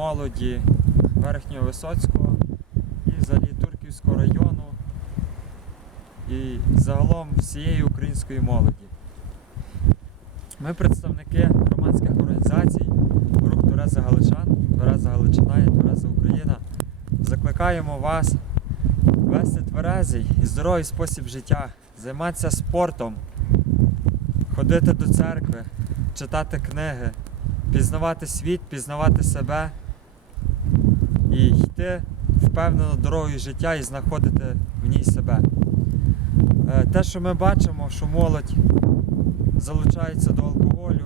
молоді Верхнього Висоцького і взагалі Турківського району і загалом всієї української молоді. Ми представники громадських організацій, рух Туреза Галичан, Туреза Галичина і Туреза Україна. Закликаємо вас вести тверезий і здоровий спосіб життя, займатися спортом, ходити до церкви, читати книги, пізнавати світ, пізнавати себе і йти впевнено дорогою життя і знаходити в ній себе. Е, Те, що ми бачимо, що молодь залучається до алкоголю,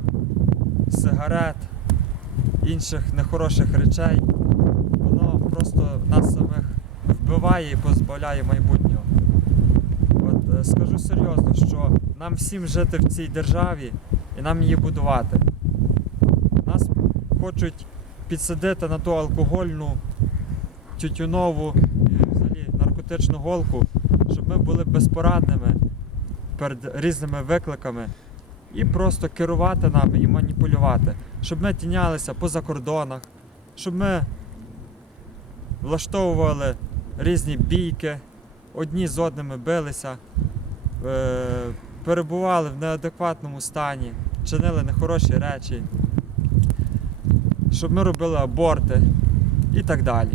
сигарет, інших нехороших речей, воно просто нас самих вбиває і позбавляє майбутнього. От е, скажу серйозно, що нам всім жити в цій державі і нам її будувати. Нас хочуть підсадити на ту алкогольну, тютюнову взагалі наркотичну голку, щоб ми були безпорадними перед різними викликами і просто керувати нами і маніпулювати, щоб ми тінялися по закордонах, щоб ми влаштовували різні бійки, одні з одними билися, е, перебували в неадекватному стані, чинили нехороші речі, щоб ми робили аборти і так далі.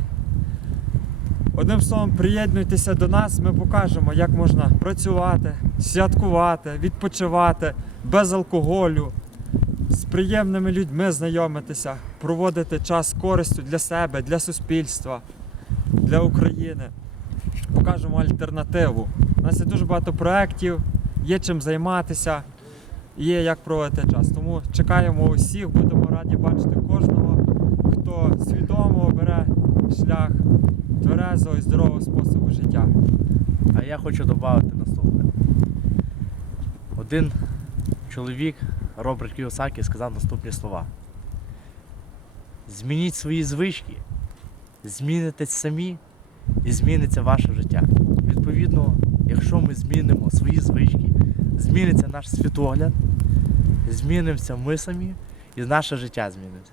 Одним словом, приєднуйтеся до нас, ми покажемо, як можна працювати, святкувати, відпочивати без алкоголю, з приємними людьми знайомитися, проводити час з користю для себе, для суспільства, для України. Покажемо альтернативу. У нас є дуже багато проєктів, є чим займатися, є як проводити час. Тому чекаємо усіх, будемо раді бачити кожного, хто свідомо обере шлях тверезого і здорового способу життя. А я хочу додати наступне. Один чоловік, Роберт Кіосакі, сказав наступні слова. Змініть свої звички, змінитесь самі і зміниться ваше життя. Відповідно, якщо ми змінимо свої звички, зміниться наш світогляд, змінимося ми самі і наше життя зміниться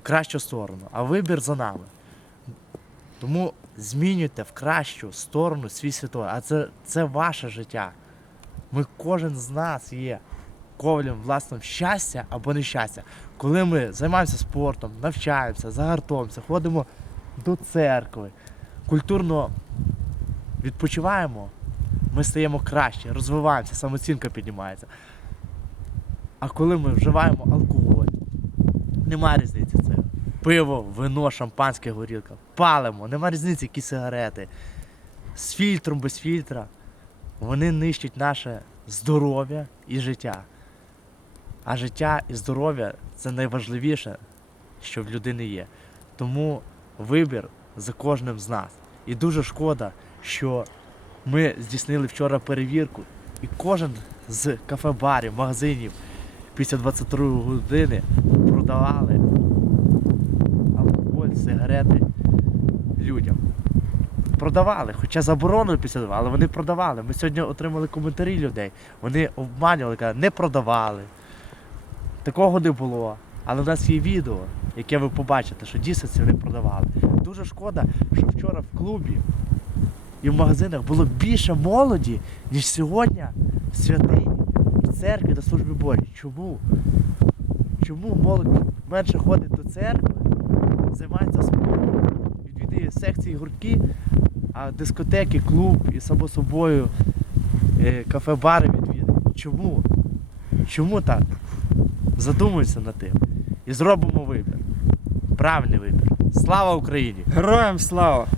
в кращу сторону. А вибір за нами. Тому змінюйте в кращу сторону свій світогляд. А це, це ваше життя. Ми кожен з нас є ковалем власного щастя або нещастя. Коли ми займаємося спортом, навчаємося, загартовуємося, ходимо до церкви, культурно відпочиваємо, ми стаємо краще, розвиваємося, самооцінка піднімається. А коли ми вживаємо алкоголь, немає різниці. Пиво, вино, шампанське, горілка. Палимо, нема різниці, які сигарети. З фільтром, без фільтра. Вони нищать наше здоров'я і життя. А життя і здоров'я це найважливіше, що в людини є. Тому вибір за кожним з нас. І дуже шкода, що ми здійснили вчора перевірку, і кожен з кафе-барів, магазинів після 22 години продавали сигарети людям. Продавали, хоча заборонили після того, але вони продавали. Ми сьогодні отримали коментарі людей. Вони обманювали, казали, не продавали. Такого не було. Але в нас є відео, яке ви побачите, що дійсно це вони продавали. Дуже шкода, що вчора в клубі і в магазинах було більше молоді, ніж сьогодні в святині, в церкві на службі Божій. Чому? Чому молодь менше ходить до церкви, займається спортом, відвідує секції гуртки, а дискотеки, клуб і само собою е, кафе-бари відвідує? Чому? Чому так? Задумуйся над тим. І зробимо вибір. Правильний вибір. Слава Україні! Героям слава!